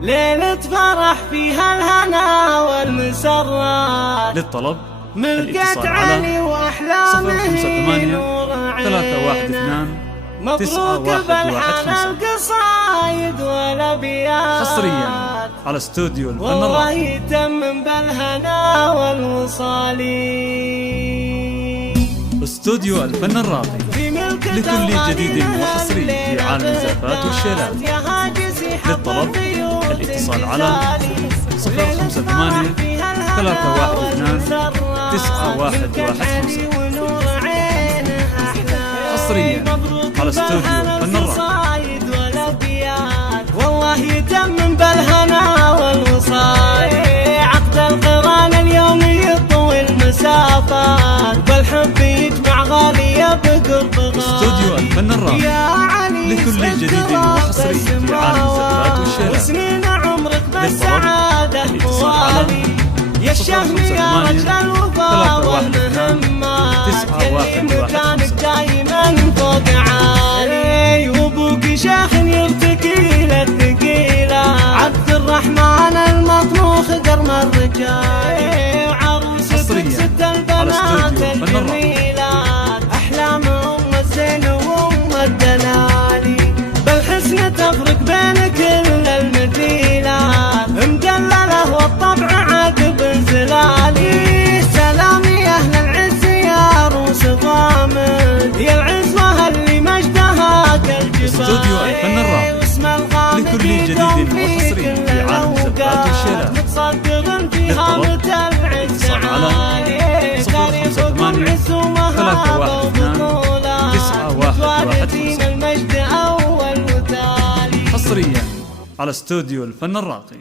ليلة فرح فيها الهنا والمسرات. للطلب ملقت علي وأحلامه 058 312 مبروك بالحان القصايد والابيات. حصريا على استوديو الفن والله الراقي. يتمم بالهنا والوصال. استوديو الفن الراقي لكل جديد وحصري في عالم الزفات والشيلات. للطلب الاتصال على 058 312 9115. حصريا على استوديو الفن الراقي. والله يتمم بالهنا والوصال. عقد القران اليوم يطوي المسافات، بالحب يجمع غالية بقرب غالي. استوديو الفن الراقي لكل جديد وحصري في عالم الزفات والشيلات. وسنين عمرك بالسعادة موالي. يا الشهم يا رجل الوفا والمهمات، يلي مكانك دايما فوق عالي. وابوك شيخ يرتقي للثقيلة، عبد الرحمن المطموخ قرم الرجال. وعروستك ست البنات الجميلات، احلامهم الزين وام الدلالي. بالحسن تفرق بين كل المثيلات، مدلله والطبع عقب انزلالي. سلامي اهل العز يا عروس غامد، يا العزوة اللي مجدها كالجبال. استوديو الفن الراقي لكل جديد وحصري في عالم الزفات والشيلات. متصدر فيها مثل العز عالي. 058 312 9115. المجد اول وتالي. حصريا على استوديو الفن الراقي.